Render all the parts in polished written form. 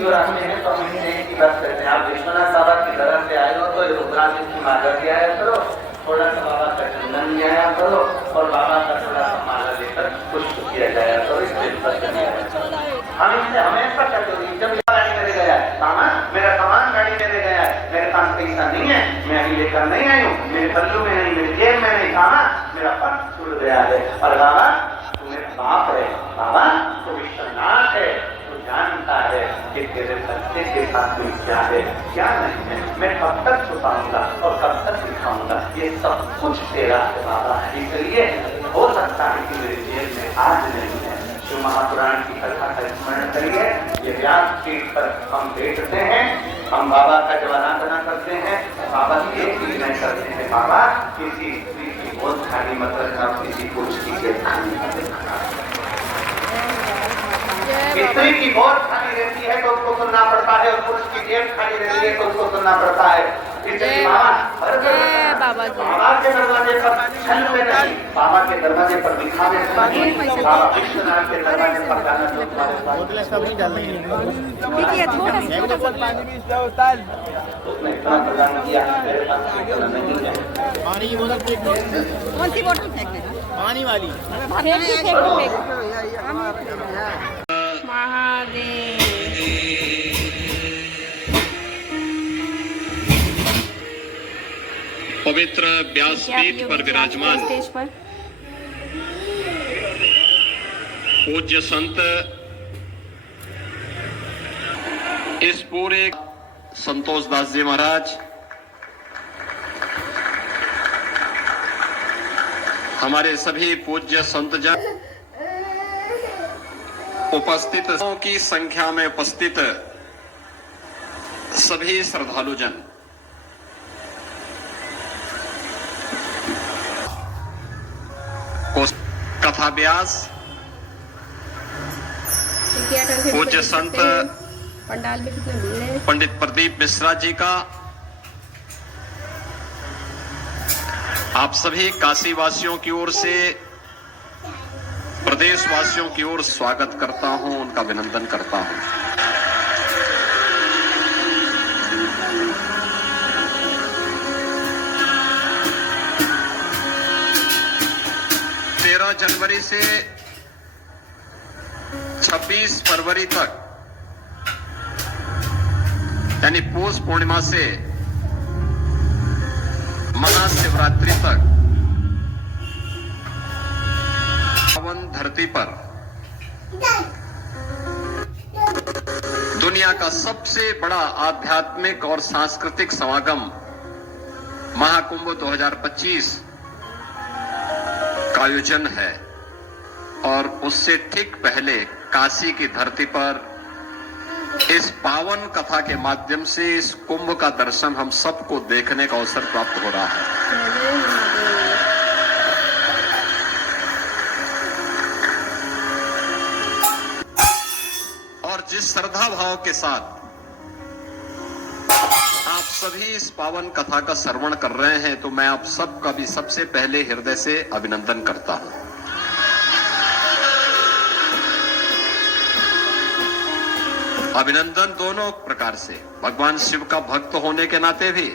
की ओर आते हैं तो महीने की बात करते हैं। आप विश्वनाथ बाबा की तरफ से आए हो तो रुद्राक्ष की माला भी आया करो, थोड़ा सा बाबा का चंदन भी आया करो और बाबा का थोड़ा सा माला लेकर पुष्प किया जाया करो। इस दिन पर हम इससे हमेशा कहते हो जब गाड़ी मेरे गया है मामा, मेरा सामान गाड़ी मेरे गया है, मेरे पास पैसा नहीं है, मैं अभी लेकर नहीं आई हूँ, मेरे पल्लू में नहीं, मेरे जेब में नहीं, मामा मेरा पर्स छूट गया है। और बाबा तू मेरा बाप है, बाबा तू विश्वनाथ है, तू जानता है कि तेरे सत्य के साथ कोई क्या है क्या नहीं है, मैं कब तक छुपाऊंगा और कब तक दिखाऊंगा, ये सब कुछ तेरा है बाबा। इसलिए हो सकता है कि मेरे जेब में आज नहीं है। शिव महापुराण की कथा का स्मरण करिए। ये व्यास पीठ पर हम बैठते हैं, हम बाबा का जब आराधना करते हैं, बाबा की एक ही नहीं करते हैं, बाबा किसी स्त्री की गोद खाली मत रखना, किसी पुरुष की जेब खाली मत रखना। स्त्री की गोद खाली रहती है तो उसको सुनना पड़ता है और पुरुष की जेब खाली रहती है तो उसको सुनना पड़ता है। इसलिए बाबा के दरवाजे पर छल में नहीं, बाबा के दरवाजे पर दिखावे से, बाबा विश्वनाथ के दरवाजे पर जाना उसने इतना प्रदान किया, मेरे पास नहीं है। पानी की बोतल फेंक दो, कौन सी बोतल फेंक देना? पानी वाली महादेव। पवित्र व्यासपीठ पर विराजमान स्टेज पर पूज्य संत इस पूरे संतोष दास जी महाराज, हमारे सभी पूज्य संत जन, उपस्थित की संख्या में उपस्थित सभी श्रद्धालु जन, कथा व्यास पूज्य संत पंडाल में कितने भीड़ है। पंडित प्रदीप मिश्रा जी का आप सभी काशी वासियों की ओर से, प्रदेश वासियों की ओर स्वागत करता हूं, उनका अभिनंदन करता हूं। जनवरी से 26 फरवरी तक, यानी पौष पूर्णिमा से महाशिवरात्रि तक पावन धरती पर दुनिया का सबसे बड़ा आध्यात्मिक और सांस्कृतिक समागम महाकुंभ 2025 का आयोजन है। और उससे ठीक पहले काशी की धरती पर इस पावन कथा के माध्यम से इस कुंभ का दर्शन हम सबको देखने का अवसर प्राप्त हो रहा है। और जिस श्रद्धा भाव के साथ आप सभी इस पावन कथा का श्रवण कर रहे हैं, तो मैं आप सबका भी सबसे पहले हृदय से अभिनंदन करता हूं। अभिनंदन दोनों प्रकार से, भगवान शिव का भक्त होने के नाते भी,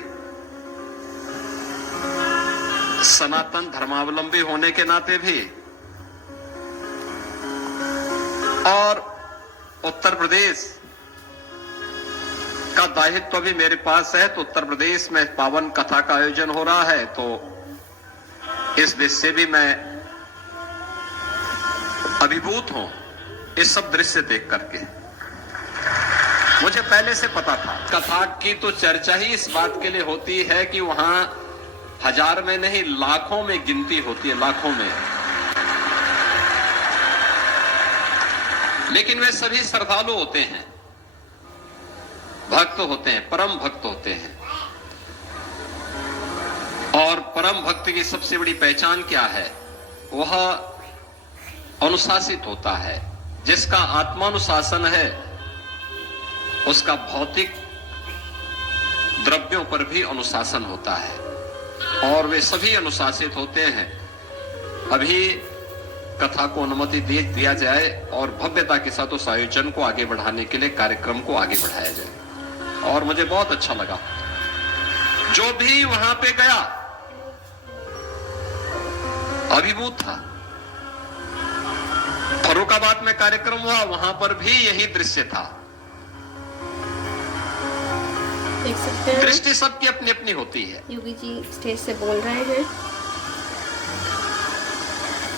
सनातन धर्मावलंबी होने के नाते भी, और उत्तर प्रदेश का दायित्व भी मेरे पास है। तो उत्तर प्रदेश में पावन कथा का आयोजन हो रहा है, तो इस दृश्य भी मैं अभिभूत हूं, इस सब दृश्य देख करके। मुझे पहले से पता था, कथा की तो चर्चा ही इस बात के लिए होती है कि वहां हजार में नहीं लाखों में गिनती होती है, लाखों में। लेकिन वे सभी श्रद्धालु होते हैं, भक्त होते हैं, परम भक्त होते हैं। और परम भक्त की सबसे बड़ी पहचान क्या है? वह अनुशासित होता है। जिसका आत्मानुशासन है, उसका भौतिक द्रव्यों पर भी अनुशासन होता है, और वे सभी अनुशासित होते हैं। अभी कथा को अनुमति दिया जाए और भव्यता के साथ उस आयोजन को आगे बढ़ाने के लिए कार्यक्रम को आगे बढ़ाया जाए। और मुझे बहुत अच्छा लगा, जो भी वहां पे गया अभिभूत था। फर्रुखाबाद में कार्यक्रम हुआ, वहां पर भी यही दृश्य था। देख सकते हैं दृष्टि सबकी अपनी अपनी होती है। योगी जी स्टेज से बोल रहे हैं।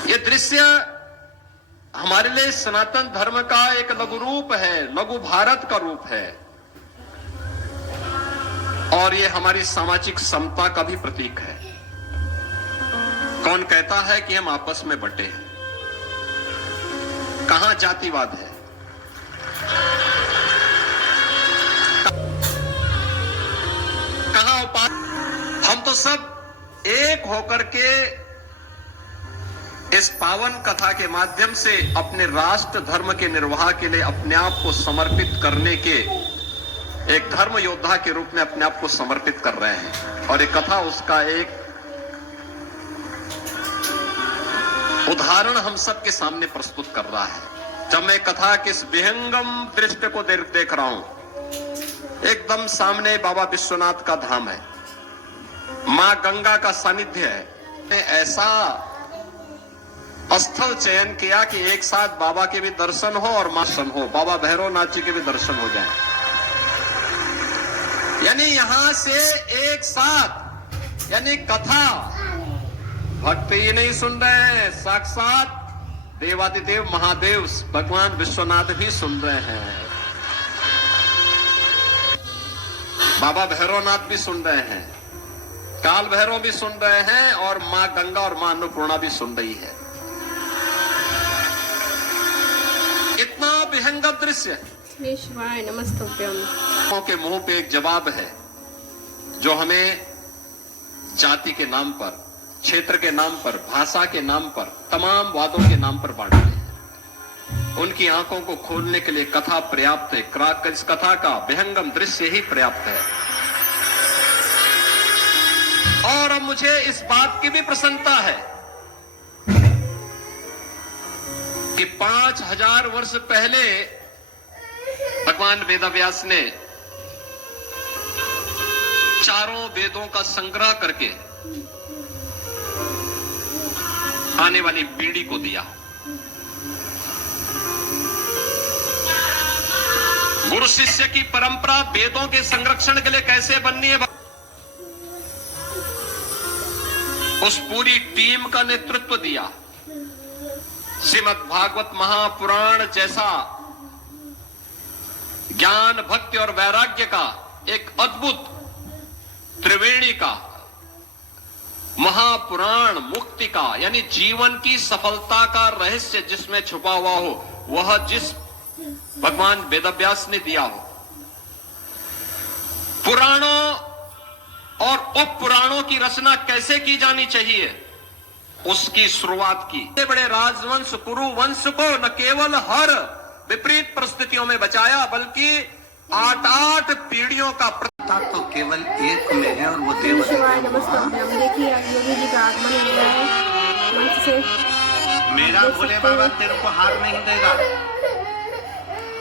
ये दृश्य हमारे लिए सनातन धर्म का एक लघु रूप है, लघु भारत का रूप है, और ये हमारी सामाजिक समता का भी प्रतीक है। कौन कहता है कि हम आपस में बंटे हैं? कहां जातिवाद है? कहां हम तो सब एक होकर के इस पावन कथा के माध्यम से अपने राष्ट्र धर्म के निर्वाह के लिए अपने आप को समर्पित करने के एक धर्म योद्धा के रूप में अपने आप को समर्पित कर रहे हैं। और ये कथा उसका एक उदाहरण हम सबके सामने प्रस्तुत कर रहा है। जब मैं कथा के इस विहंगम दृश्य को देख रहा हूं, एकदम सामने बाबा विश्वनाथ का धाम है, मां गंगा का सानिध्य है। ऐसा स्थल चयन किया कि एक साथ बाबा के भी दर्शन हो और मां दर्शन हो, बाबा भैरवनाथ जी के भी दर्शन हो जाए। यानी यहां से एक साथ, यानी कथा भक्त ही नहीं सुन रहे हैं, साक्षात देवादिदेव महादेव भगवान विश्वनाथ भी सुन रहे हैं, बाबा भैरवनाथ भी सुन रहे हैं, काल भैरव भी सुन रहे हैं, और मां गंगा और मां अन्नपूर्णा भी सुन रही है। इतना विहंगम दृश्य शिवाय नमस्तुभ्यम के मुंह पे एक जवाब है, जो हमें जाति के नाम पर, क्षेत्र के नाम पर, भाषा के नाम पर, तमाम वादों के नाम पर बांटते हैं। उनकी आंखों को खोलने के लिए कथा पर्याप्त है, इस कथा का विहंगम दृश्य ही पर्याप्त है। और अब मुझे इस बात की भी प्रसन्नता है कि 5000 वर्ष पहले भगवान वेदव्यास ने चारों वेदों का संग्रह करके आने वाली पीढ़ी को दिया। गुरु शिष्य की परंपरा वेदों के संरक्षण के लिए कैसे बननी है, उस पूरी टीम का नेतृत्व दिया। श्रीमद् भागवत महापुराण जैसा ज्ञान, भक्ति और वैराग्य का एक अद्भुत त्रिवेणी का महापुराण, मुक्ति का, यानी जीवन की सफलता का रहस्य जिसमें छुपा हुआ हो, वह जिस भगवान वेदव्यास ने दिया हो। पुराणों और उप पुराणों की रचना कैसे की जानी चाहिए, उसकी शुरुआत की। बड़े राजवंश कुरु वंश को न केवल हर विपरीत परिस्थितियों में बचाया, बल्कि 8 पीढ़ियों का तो केवल एक में है, और वो देव। शिवाय नमस्तुभ्यम। देखिए अब योगी जी का आगमन हो गया है मंच से। मेरा भोले बाबा तेरे को हार नहीं देगा।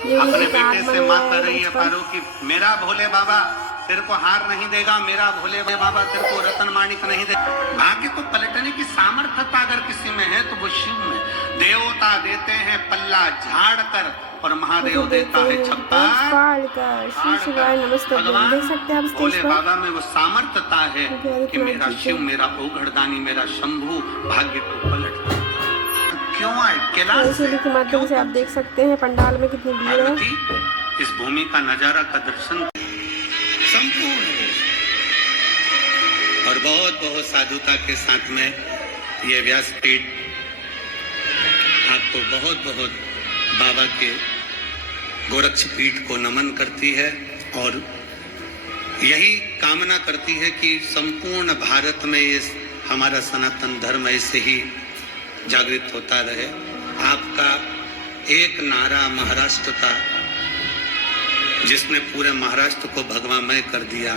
योगी अपने जी का बेटे से आगमन मां हुआ कर है रही है मंच पर। पारो की, मेरा भोले बाबा तेरे को हार नहीं देगा, मेरा भोले बाबा तेरे को रतन माणिक नहीं देगा। भाग्य को पलटने की सामर्थ्यता अगर किसी में है तो वो शिव में। देवता देते हैं पल्ला झाड़ कर, और महादेव देता है छप्पा फाड़ कर। शिवाय नमस्तुभ्यम। देख सकते हैं आप स्टेज भोले पर। बाबा में वो सामर्थ्यता है कि मेरा शिव, मेरा ओघड़दानी, मेरा शंभू भाग्य को पलट देता। क्यों आए कैलाश एलसीडी के माध्यम से आप देख सकते हैं पंडाल में कितनी भीड़ है। पार्वती इस भूमि का नजारा का दर्शन संपूर्ण है। और बहुत बहुत साधुता के साथ में ये व्यासपीठ आपको बहुत बहुत बाबा के गोरक्षपीठ को नमन करती है, और यही कामना करती है कि संपूर्ण भारत में ये हमारा सनातन धर्म ऐसे ही जागृत होता रहे। आपका एक नारा महाराष्ट्र का, जिसने पूरे महाराष्ट्र को भगवामय कर दिया।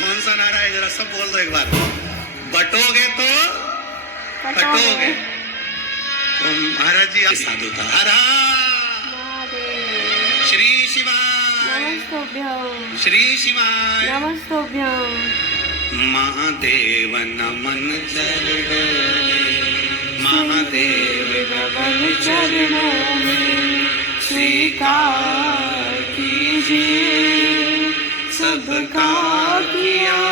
कौन सा नारा है, जरा सब बोल दो एक बार। बटोगे तो कटोगे। तो महाराज जी साधु था। हर महादेव श्री शिवाय, नमस्तुभ्यं श्री शिवाय, नमस्तुभ्यं। महादेव नमन चरण, महादेव नमन चरणों में स्वीकार कीजिए सबका किया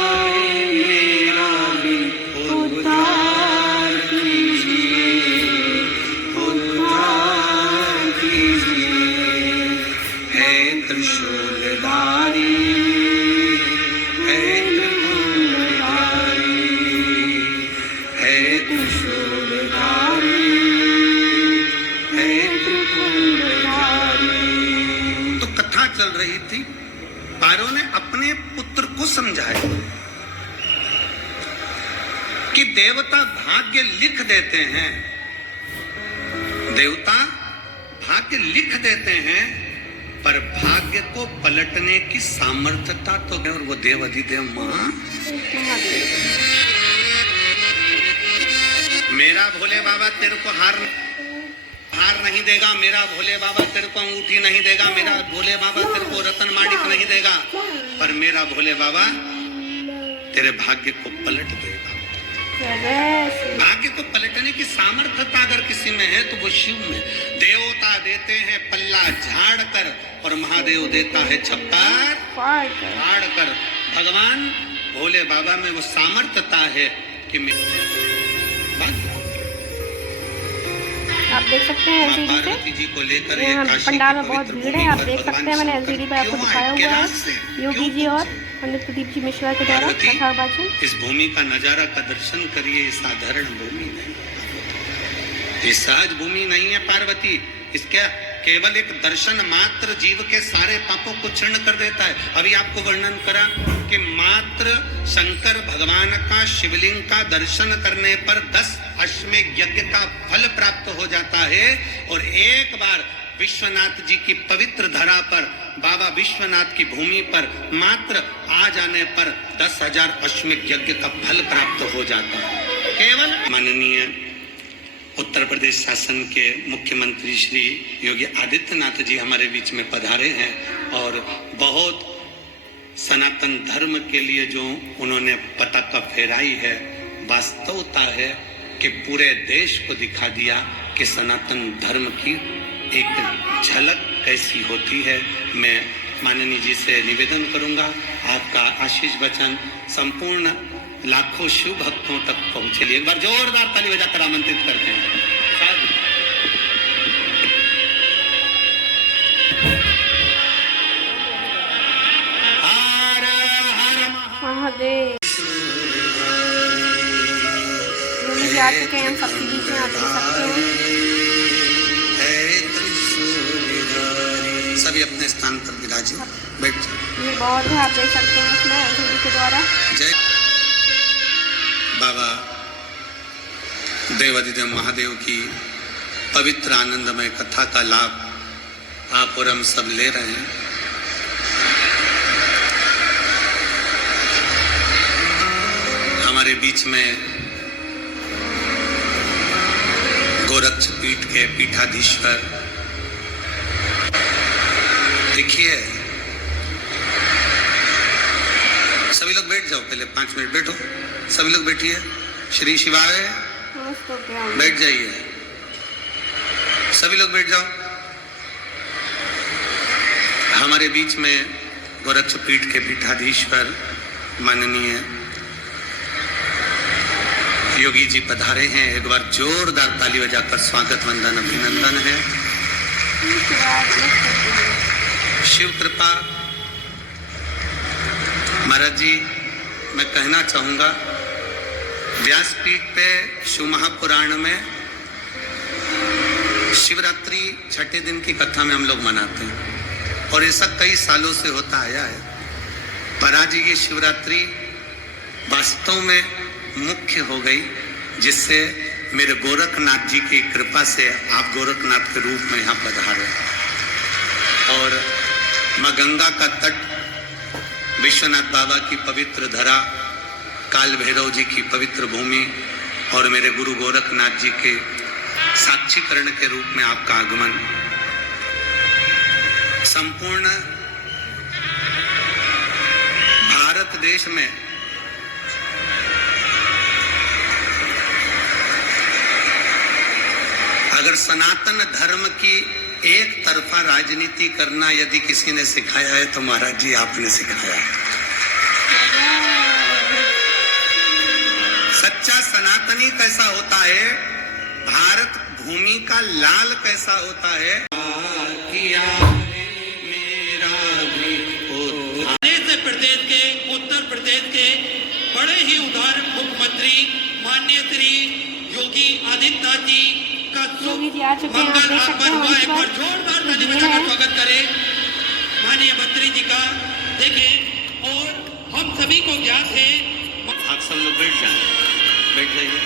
मेरा भी उद्धार कीजिए, उद्धार कीजिए। है त्रिशूलधारी, है त्रिशूलधारी, है त्रिशूलधारी, है त्रिशूलधारी। तो कथा चल रही थी। पारो ने अपने पुत्र को समझाया कि देवता भाग्य लिख देते हैं, देवता भाग्य लिख देते हैं, पर भाग्य को पलटने की सामर्थ्यता तो है। और वो देव अधिदेव मेरा भोले बाबा तेरे को हार नहीं देगा, मेरा भोले बाबा तेरे को अंगूठी नहीं देगा, मेरा भोले बाबा तेरे को रतन माणिक नहीं देगा, पर मेरा भोले बाबा तेरे भाग्य को पलट देगा। भाग्य को पलटने की सामर्थ्यता अगर किसी में है तो वो शिव में। देवता देते हैं पल्ला झाड़ कर और महादेव देता है छप्पर फाड़ कर। भगवान भोले बाबा में वो सामर्थ्यता है कि आप देख सकते हैं एलसीडी जी को लेकर यहाँ पंडाल में बहुत भीड़ है। आप देख सकते हैं, मैंने एलसीडी पर आपको दिखाया हुआ है योगी जी और पंडित प्रदीप जी मिश्रा के द्वारा कथा वाचन। इस भूमि का नजारा का दर्शन करिए। साधारण भूमि नहीं, ये सहज भूमि नहीं है पार्वती। इसके केवल एक दर्शन मात्र जीव के सारे पापों को क्षर्ण कर देता है। अभी आपको वर्णन करा कि मात्र शंकर भगवान का शिवलिंग का दर्शन करने पर 10 अश्वमेध यज्ञ का फल प्राप्त हो जाता है। और एक बार विश्वनाथ जी की पवित्र धरा पर, बाबा विश्वनाथ की भूमि पर मात्र आ जाने पर 10,000 अश्वमेध यज्ञ का फल प्राप्त हो जाता है। केवल माननीय उत्तर प्रदेश शासन के मुख्यमंत्री श्री योगी आदित्यनाथ जी हमारे बीच में पधारे हैं और बहुत सनातन धर्म के लिए जो उन्होंने पताका फहराई है, वास्तवता है कि पूरे देश को दिखा दिया कि सनातन धर्म की एक झलक कैसी होती है। मैं माननीय जी से निवेदन करूंगा, आपका आशीष वचन संपूर्ण लाखों शिव भक्तों तक पहुंचे। एक बार जोरदार ताली बजाकर आमंत्रित करते हैं। हर हर महादेव योगी जी आ चुके हैं हम सबके बीच में। आप देख सकते हैं, सभी अपने स्थान पर विराजे बैठ। ये बहुत है, आप देख सकते हैं इसमें एलसीडी के द्वारा। जय बाबा देवाधिदेव महादेव की पवित्र आनंदमय कथा का लाभ आप और हम सब ले रहे हैं। हमारे बीच में गोरक्ष पीठ के पीठाधीश्वर, देखिए सभी लोग बैठ जाओ, पहले 5 मिनट बैठो, सभी लोग बैठिए। श्री शिवाय, बैठ जाइए, सभी लोग बैठ जाओ। हमारे बीच में गोरक्ष पीठ के पीठाधीश्वर माननीय योगी जी पधारे हैं। एक बार जोरदार ताली बजाकर स्वागत वंदन अभिनंदन है। शिव कृपा। महाराज जी, मैं कहना चाहूंगा, व्यासपीठ पे शिव महापुराण में शिवरात्रि छठे दिन की कथा में हम लोग मनाते हैं और ऐसा कई सालों से होता आया है। पर आज ये शिवरात्रि वास्तव में मुख्य हो गई, जिससे मेरे गोरखनाथ जी की कृपा से आप गोरखनाथ के रूप में यहाँ पधारे और माँ गंगा का तट, विश्वनाथ बाबा की पवित्र धरा, काल भैरव जी की पवित्र भूमि और मेरे गुरु गोरखनाथ जी के साक्षीकरण के रूप में आपका आगमन संपूर्ण भारत देश में अगर सनातन धर्म की एक तरफा राजनीति करना यदि किसी ने सिखाया है तो महाराज जी आपने सिखाया है। सच्चा सनातनी कैसा होता है, भारत भूमि का लाल कैसा होता है, प्रदेश के उत्तर प्रदेश के बड़े ही उदार मुख्यमंत्री माननीय श्री योगी आदित्यनाथ जी का मंगल आगमन हुआ। एक बार जोरदार ताली बजाकर स्वागत करें माननीय मंत्री जी का। देखें और हम सभी को ज्ञात है, आप सब लोग बैठ जाइए,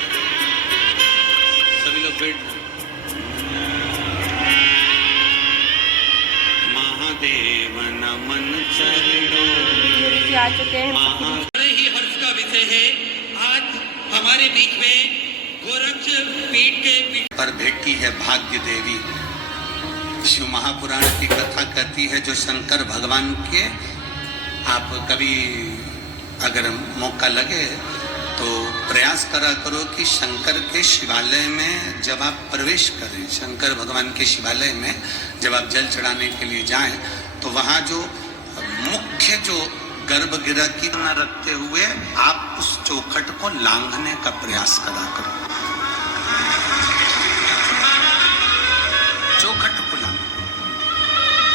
सभी लोग बैठ जाइए। महादेव नमन चरणों आ चुके हैं। बड़े ही हर्ष का विषय है आज हमारे बीच में गोरक्ष पीठ के पर भेटी है भाग्य देवी। शिव महापुराण की कथा कहती है जो शंकर भगवान के, आप कभी अगर मौका लगे तो प्रयास करा करो कि शंकर के शिवालय में जब आप प्रवेश करें, शंकर भगवान के शिवालय में जब आप जल चढ़ाने के लिए जाएं तो वहाँ जो मुख्य जो गर्भगृह की न रखते हुए आप उस चौखट को लांघने का प्रयास करा करो। चौखट को लांघो।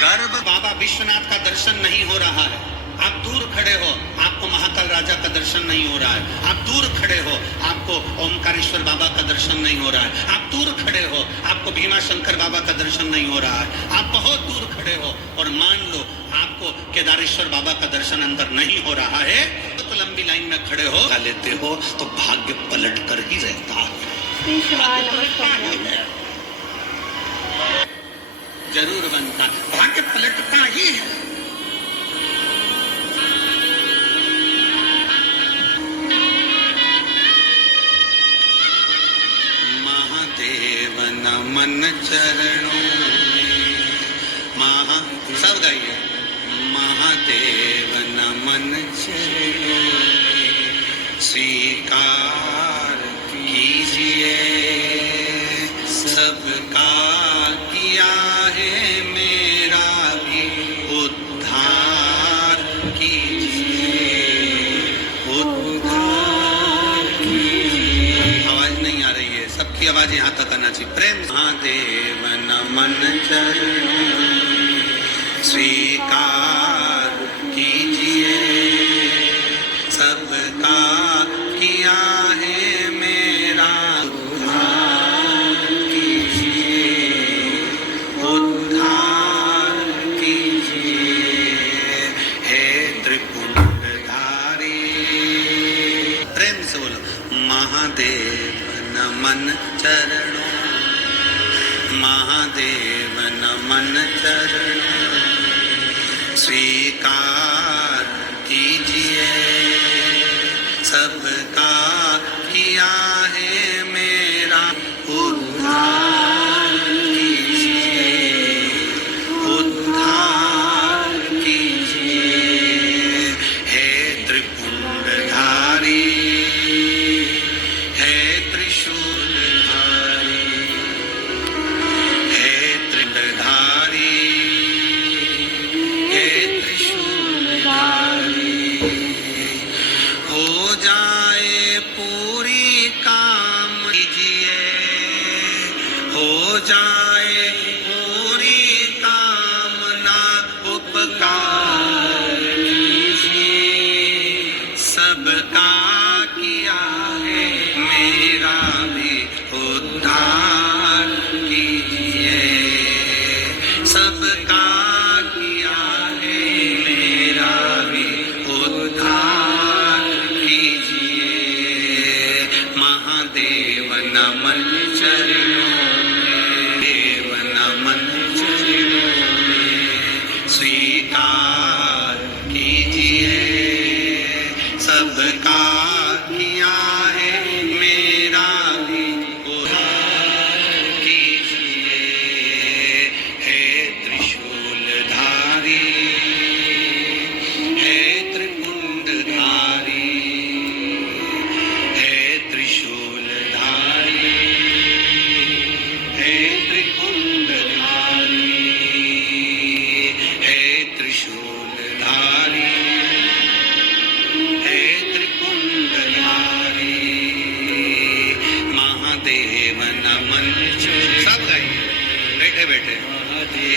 गर्भ बाबा विश्वनाथ का दर्शन नहीं हो रहा है, आप दूर खड़े हो, आपको महाकाल राजा का दर्शन नहीं हो रहा है, आप दूर खड़े हो, आपको ओमकारेश्वर बाबा का दर्शन नहीं हो रहा है, आप दूर खड़े हो, आपको भीमा शंकर बाबा का दर्शन नहीं हो रहा है, आप बहुत दूर खड़े हो और मान लो आपको केदारेश्वर बाबा का दर्शन अंदर नहीं हो रहा है, तो लंबी लाइन में खड़े हो लेते हो तो भाग्य पलट कर ही रहता है। जरूर बनता, भाग्य पलटता ही है। महादेव नमन चरणों में, सब गाइए। महादेव नमन चरणों में स्वीकार कीजिए, सबका किया है मेरा भी उद्धार कीजिए, उद्धार कीजिए। आवाज नहीं आ रही है, सबकी आवाज यहाँ तक आना चाहिए। प्रेम। महादेव नमन चरणों स्वीकार कीजिए, सबका किया है मेरा उद्धार कीजिए, उद्धार कीजिए। हे त्रिपुंडधारी, प्रेम से बोलो। महादेव नमन चरणों, महादेव नमन चरणों स्वीकार कीजिए, सबका किया है मेरा उद्धार कीजिए, उद्धार कीजिए। हे त्रिपुंडधारी, हे त्रिशूलधारी, हे त्रिपुंडधारी, हो जाए पूरी काम कीजिए, हो जाए पूरी कामना उपकार कीजिए, सबका किया है मेरा भी उद्धार कीजिए, सबका किया है मेरा भी उद्धार कीजिए। महादेव नमन चरणों में बैठे बैठे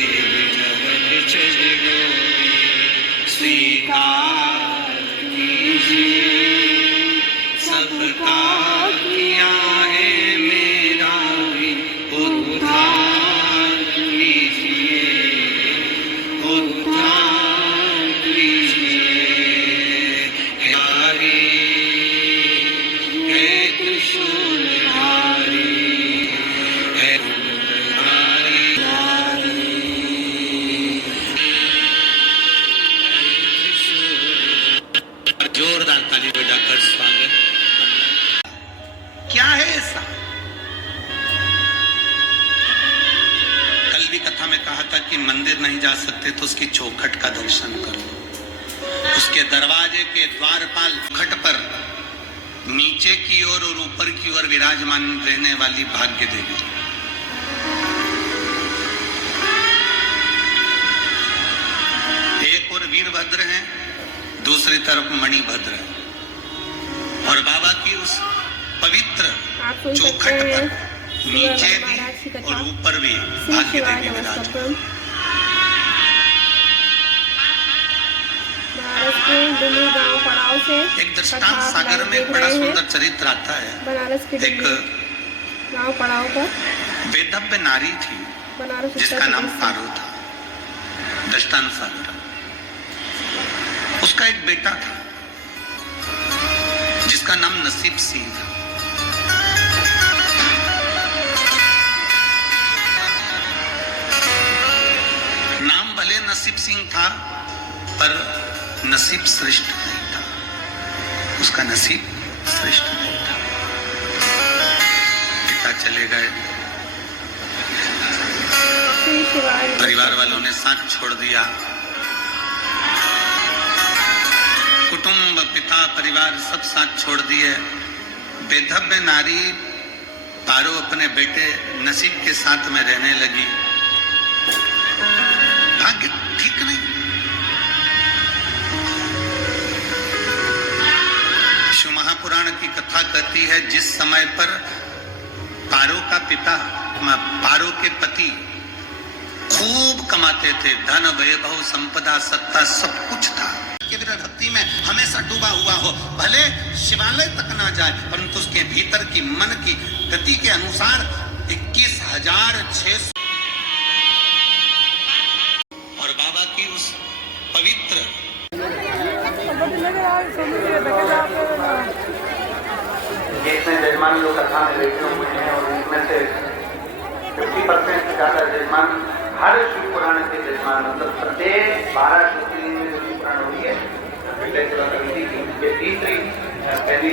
स्वीकार कीजिए सबका किया है मेरा भी उद्धार कीजिए उद्धार कीजिए हमारी है त्रिशूलधारी है जोरदार ताली बजाकर स्वागत। क्या है ऐसा? कल भी कथा में कहा था कि मंदिर नहीं जा सकते तो उसकी चौखट का दर्शन कर लो। उसके दरवाजे के द्वारपाल खट पर नीचे की ओर और ऊपर की ओर विराजमान रहने वाली भाग्य देवी। एक और वीरभद्र हैं, दूसरी तरफ मणिभद्र है। और बाबा की उस पवित्र चौखट पर नीचे भी और ऊपर भी भाग्य देवी विराजमान। बनारस के दिल्ली गांव पड़ाव से एक दृष्टांत सागर में एक बड़ा सुंदर चरित्र आता है। बनारस के एक गांव पड़ाव पर बेधव्य नारी थी बनारस जिसका नाम पारो था। दृष्टांत सागर। उसका एक बेटा था जिसका नाम नसीब सिंह था। नाम भले नसीब सिंह था पर नसीब श्रेष्ठ नहीं था। उसका नसीब श्रेष्ठ नहीं था। पिता चले गए, परिवार वालों ने साथ छोड़ दिया। कुटुंब, पिता, परिवार सब साथ छोड़ दिए। बेधव्य नारी पारो अपने बेटे नसीब के साथ में रहने लगी। भाग्य ठीक नहीं। शिव महापुराण की कथा कहती है जिस समय पर पारो का पिता, पारो के पति खूब कमाते थे, धन, वैभव, संपदा, सत्ता सब कुछ था, भक्ति में हमेशा डूबा हुआ हो, भले शिवालय तक ना जाए परंतु उसके भीतर की मन की गति के अनुसार 21,600 और बाबा की उस पवित्र जितने जजमान लोग कथा में बैठे हुए हैं और इसमें से 50% से ज्यादा जजमान हर शिव पुराण के जजमान, मतलब प्रत्येक 12 ज्योतिर्लिंग में जो शिव पुराण हुई है, पहली